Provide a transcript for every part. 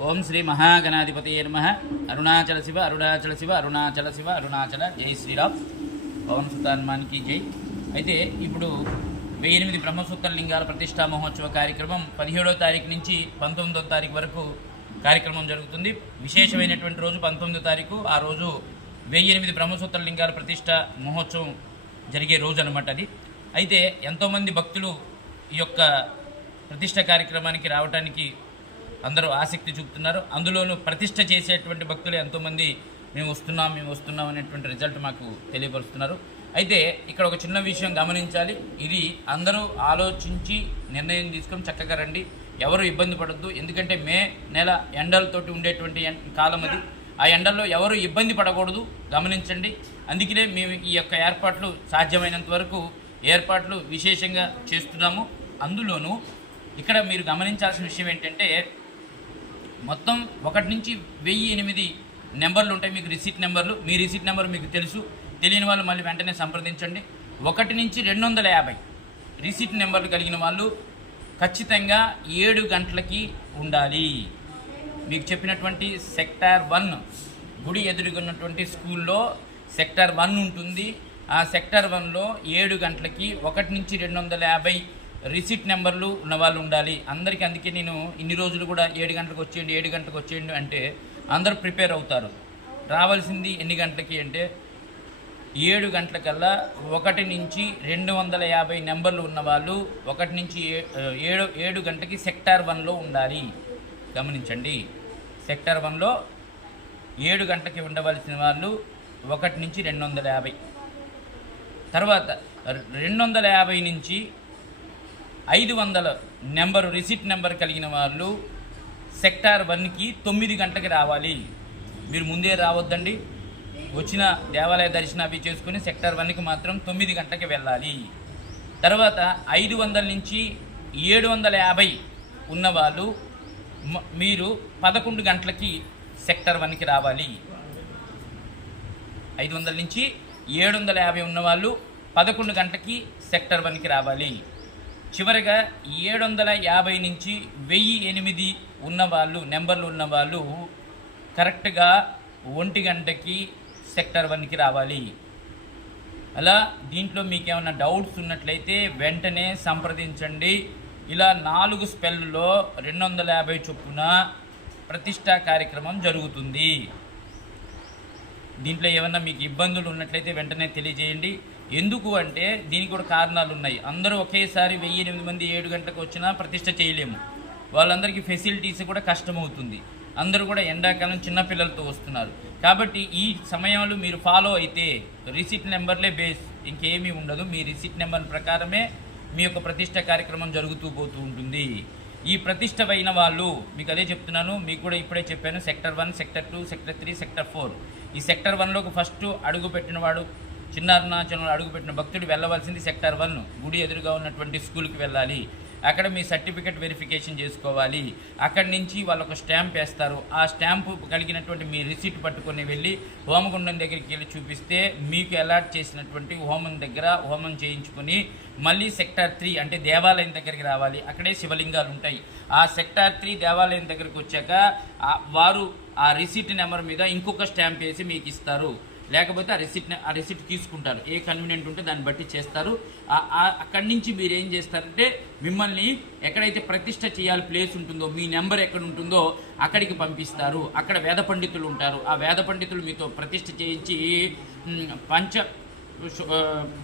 ఓం శ్రీ మహాగణాధిపతయే నమః. అరుణాచల శివ అరుణాచల శివ అరుణాచల శివ అరుణాచల. జై శ్రీరామ్. పవన్ సుతాన్మానికి జై. అయితే ఇప్పుడు 1008 బ్రహ్మసూత్ర లింగాల ప్రతిష్టా మహోత్సవ కార్యక్రమం 17వ తారీఖు నుంచి 19వ తారీఖు వరకు కార్యక్రమం జరుగుతుంది. విశేషమైనటువంటి రోజు 19వ తారీఖు. ఆ రోజు 1008 బ్రహ్మసూత్ర లింగాల ప్రతిష్టా మహోత్సవం జరిగే రోజు అనమాట అది. అయితే ఎంతోమంది భక్తులు ఈ యొక్క ప్రతిష్ట కార్యక్రమానికి రావడానికి అందరూ ఆసక్తి చూపుతున్నారు. అందులోనూ ప్రతిష్ట చేసేటువంటి భక్తులు ఎంతోమంది మేము వస్తున్నాం అనేటువంటి రిజల్ట్ మాకు తెలియపరుస్తున్నారు. అయితే ఇక్కడ ఒక చిన్న విషయం గమనించాలి. ఇది అందరూ ఆలోచించి నిర్ణయం తీసుకొని చక్కగా రండి. ఎవరు ఇబ్బంది పడద్దు. ఎందుకంటే మే నెల ఎండలతోటి ఉండేటువంటి కాలం అది. ఆ ఎండల్లో ఎవరు ఇబ్బంది పడకూడదు, గమనించండి. అందుకనే మేము ఈ యొక్క ఏర్పాట్లు సాధ్యమైనంత వరకు ఏర్పాట్లు విశేషంగా చేస్తున్నాము. అందులోనూ ఇక్కడ మీరు గమనించాల్సిన విషయం ఏంటంటే, మొత్తం 1 నుంచి 1008 నెంబర్లు ఉంటాయి మీకు, రిసీట్ నెంబర్లు. మీ రిసీట్ నెంబర్ మీకు తెలుసు, తెలియని వాళ్ళు మళ్ళీ వెంటనే సంప్రదించండి. 1 నుంచి 250 రిసీట్ నెంబర్లు కలిగిన వాళ్ళు ఖచ్చితంగా 7 గంటలకి ఉండాలి. మీకు చెప్పినటువంటి సెక్టార్ 1 గుడి ఎదురుగున్నటువంటి స్కూల్లో సెక్టార్ 1 ఉంటుంది. ఆ సెక్టార్ 1లో 7 గంటలకి 1 నుంచి 250 రిసీట్ నెంబర్లు ఉన్న వాళ్ళు ఉండాలి అందరికీ. అందుకే నేను ఇన్ని రోజులు కూడా 7 గంటలకు వచ్చేయండి అంటే అందరూ ప్రిపేర్ అవుతారు. రావాల్సింది ఎన్ని గంటలకి అంటే 7 గంటలకల్లా 1 నుంచి 250 నెంబర్లు ఉన్నవాళ్ళు 1 నుంచి 7 గంటలకి సెక్టార్ 1లో ఉండాలి. గమనించండి, సెక్టార్ 1లో 7 గంటలకి ఉండవలసిన వాళ్ళు 1 నుంచి 250. తర్వాత 250 నుంచి 500 నెంబరు రిసీట్ నెంబర్ కలిగిన వాళ్ళు సెక్టార్ 1కి 9 గంటలకి రావాలి. మీరు ముందే రావద్దండి. వచ్చిన దేవాలయ దర్శనం అవి చేసుకుని సెక్టార్ 1కి మాత్రం 9 గంటలకి వెళ్ళాలి. తర్వాత 500 నుంచి 750 ఉన్నవాళ్ళు మీరు 11 గంటలకి సెక్టార్ 1కి రావాలి. 500 నుంచి 750 ఉన్నవాళ్ళు 11 గంటలకి సెక్టార్ 1కి రావాలి. చివరిగా 750 నుంచి 1008 ఉన్నవాళ్ళు నెంబర్లు ఉన్నవాళ్ళు కరెక్ట్గా 1 గంటకి సెక్టార్ 1కి రావాలి. అలా దీంట్లో మీకు ఏమైనా డౌట్స్ ఉన్నట్లయితే వెంటనే సంప్రదించండి. ఇలా 4 స్పెల్లో 250 చొప్పున ప్రతిష్టా కార్యక్రమం జరుగుతుంది. దీంట్లో ఏమన్నా మీకు ఇబ్బందులు ఉన్నట్లయితే వెంటనే తెలియజేయండి. ఎందుకు అంటే దీనికి కూడా కారణాలు ఉన్నాయి. అందరూ ఒకేసారి 1008 మంది 7 గంటలకు వచ్చినా ప్రతిష్ట చేయలేము. వాళ్ళందరికీ ఫెసిలిటీస్ కూడా కష్టమవుతుంది. అందరూ కూడా ఎండాకాలం చిన్నపిల్లలతో వస్తున్నారు. కాబట్టి ఈ సమయంలో మీరు ఫాలో అయితే రిసీట్ నెంబర్లే బేస్, ఇంకేమీ ఉండదు. మీ రిసీట్ నెంబర్ ప్రకారమే మీ యొక్క ప్రతిష్ట కార్యక్రమం జరుగుతూ పోతూ ఉంటుంది. ఈ ప్రతిష్ట అయిన వాళ్ళు మీకు అదే చెప్తున్నాను, మీకు కూడా ఇప్పుడే చెప్పాను. Sector 1, sector 2, sector 3, sector 4. ఈ సెక్టర్ 1లోకి ఫస్ట్ అడుగు పెట్టినవాడు, చిన్న అరుణాచలంలో అడుగుపెట్టిన భక్తుడు వెళ్ళవలసింది సెక్టార్ 1 గుడి ఎదురుగా ఉన్నటువంటి స్కూల్కి వెళ్ళాలి. అక్కడ మీ సర్టిఫికెట్ వెరిఫికేషన్ చేసుకోవాలి. అక్కడి నుంచి వాళ్ళు ఒక స్టాంప్ వేస్తారు. ఆ స్టాంపు కలిగినటువంటి మీ రిసీట్ పట్టుకొని వెళ్ళి హోమగుండం దగ్గరికి వెళ్ళి చూపిస్తే మీకు అలాట్ చేసినటువంటి హోమం దగ్గర హోమం చేయించుకొని మళ్ళీ సెక్టార్ 3 అంటే దేవాలయం దగ్గరికి రావాలి. అక్కడే శివలింగాలు ఉంటాయి. ఆ సెక్టార్ 3 దేవాలయం దగ్గరికి వచ్చాక వారు ఆ రిసీట్ నెంబర్ మీద ఇంకొక స్టాంప్ వేసి మీకు ఇస్తారు. లేకపోతే ఆ రిసిప్ట్ తీసుకుంటారు. ఏ కన్వీనియంట్ ఉంటే దాన్ని బట్టి చేస్తారు. అక్కడి నుంచి మీరు ఏం చేస్తారంటే మిమ్మల్ని ఎక్కడైతే ప్రతిష్ట చేయాలి ప్లేస్ ఉంటుందో, మీ నెంబర్ ఎక్కడ ఉంటుందో అక్కడికి పంపిస్తారు. అక్కడ వేద పండితులు ఉంటారు. ఆ వేద పండితులు మీతో ప్రతిష్ట చేయించి పంచ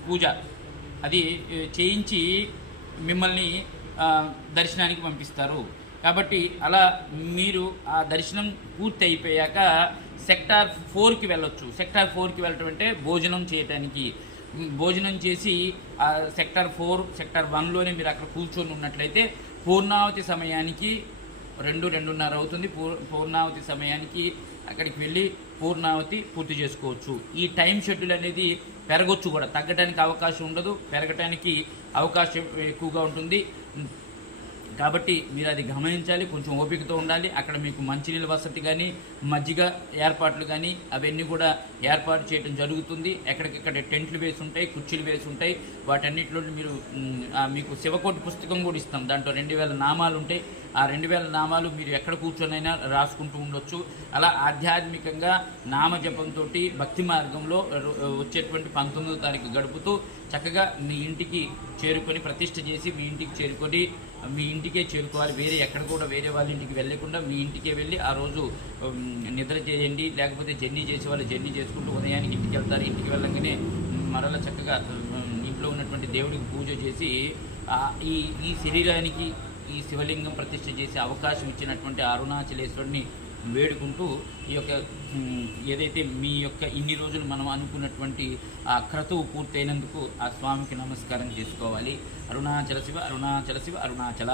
పూజ అది చేయించి మిమ్మల్ని దర్శనానికి పంపిస్తారు. కాబట్టి అలా మీరు ఆ దర్శనం పూర్తి అయిపోయాక సెక్టార్ 4కి వెళ్ళొచ్చు. సెక్టార్ 4కి వెళ్ళటం అంటే భోజనం చేయడానికి. భోజనం చేసి ఆ సెక్టార్ 4, సెక్టార్ 1లోనే మీరు అక్కడ కూర్చొని ఉన్నట్లయితే పూర్ణావతి సమయానికి 2-2:30 అవుతుంది. పూర్ణావతి సమయానికి అక్కడికి వెళ్ళి పూర్ణావతి పూర్తి చేసుకోవచ్చు. ఈ టైం షెడ్యూల్ అనేది పెరగొచ్చు కూడా, తగ్గడానికి అవకాశం ఉండదు, పెరగటానికి అవకాశం ఎక్కువగా ఉంటుంది. కాబట్టి మీరు అది గమనించాలి, కొంచెం ఓపికతో ఉండాలి. అక్కడ మీకు మంచినీళ్ళ వసతి కానీ మజ్జిగ ఏర్పాట్లు కానీ అవన్నీ కూడా ఏర్పాటు చేయడం జరుగుతుంది. ఎక్కడికక్కడ టెంట్లు వేసి ఉంటాయి, కుర్చీలు వేసి ఉంటాయి. వాటన్నిటిలో మీరు మీకు శివకోటి పుస్తకం కూడా ఇస్తాం. దాంట్లో 2000 నామాలు ఉంటాయి. ఆ 2000 నామాలు మీరు ఎక్కడ కూర్చొనైనా రాసుకుంటూ ఉండొచ్చు. అలా ఆధ్యాత్మికంగా నామజపంతో భక్తి మార్గంలో వచ్చేటువంటి 19వ తారీఖు గడుపుతూ చక్కగా మీ ఇంటికి చేరుకొని ప్రతిష్ఠ చేసి మీ ఇంటికి చేరుకొని మీ ఇంటికే చేరుకోవాలి. ఎక్కడ కూడా వేరే వాళ్ళ ఇంటికి వెళ్ళకుండా మీ ఇంటికే వెళ్ళి ఆ రోజు నిద్ర చేయండి. లేకపోతే జర్నీ చేసే వాళ్ళు జర్నీ చేసుకుంటూ ఉదయానికి ఇంటికి వెళ్తారు. ఇంటికి వెళ్ళగానే మరల చక్కగా ఇంట్లో ఉన్నటువంటి దేవుడికి పూజ చేసి ఈ శరీరానికి ఈ శివలింగం ప్రతిష్ఠ చేసే అవకాశం ఇచ్చినటువంటి అరుణాచలేశ్వరుని వేడుకుంటూ ఈ యొక్క ఏదైతే మీ యొక్క ఇన్ని రోజులు మనం అనుకున్నటువంటి ఆ క్రతువు పూర్తయినందుకు ఆ స్వామికి నమస్కారం చేసుకోవాలి. అరుణాచల శివ, అరుణాచల శివ, అరుణాచల.